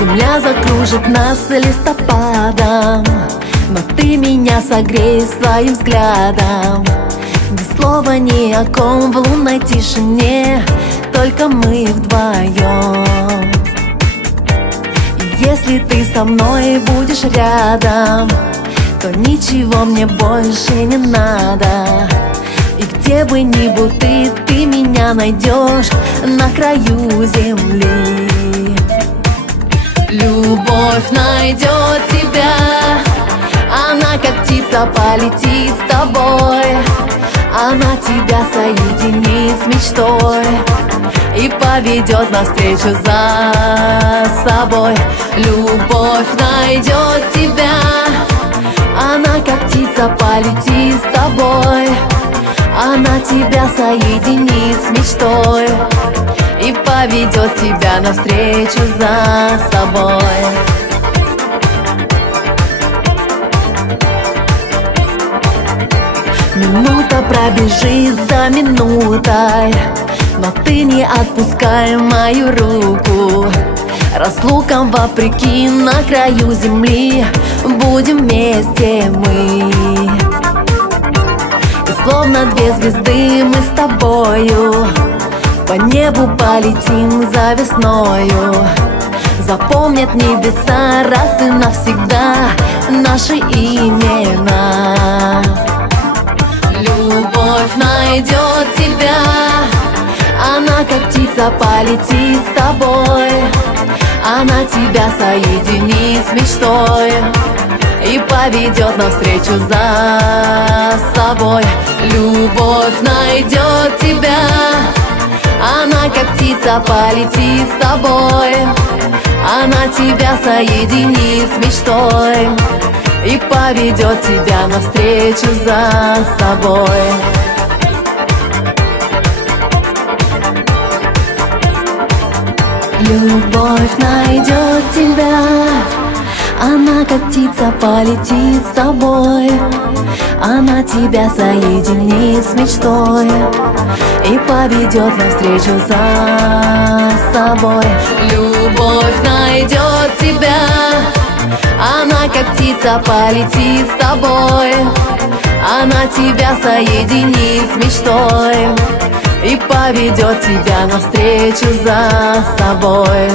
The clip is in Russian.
Земля закружит нас листопадом, но ты меня согрей своим взглядом. Ни слова ни о ком в лунной тишине, только мы вдвоем. И если ты со мной будешь рядом, то ничего мне больше не надо. И где бы ни был ты меня найдешь на краю земли. Любовь найдет тебя, она как птица полетит с тобой. Она тебя соединит с мечтой и поведет навстречу за собой. Любовь найдет тебя, она как птица полетит с тобой. Она тебя соединит с мечтой и поведет тебя навстречу за собой. Минута пробежит за минутой, но ты не отпускай мою руку. Разлукам вопреки на краю земли будем вместе мы. И словно две звезды мы с тобою по небу полетим за весною. Запомнят небеса раз и навсегда наши имена. Любовь найдет тебя, она как птица полетит с тобой. Она тебя соединит с мечтой и поведет навстречу за собой. Любовь найдет тебя, она как птица полетит с тобой. Она тебя соединит с мечтой и поведет тебя навстречу за собой. Любовь найдет тебя, она как птица полетит с тобой. Она тебя соединит с мечтой и поведет навстречу за собой. Любовь найдет тебя, она как птица полетит с тобой. Она тебя соединит с мечтой и поведет тебя навстречу за собой.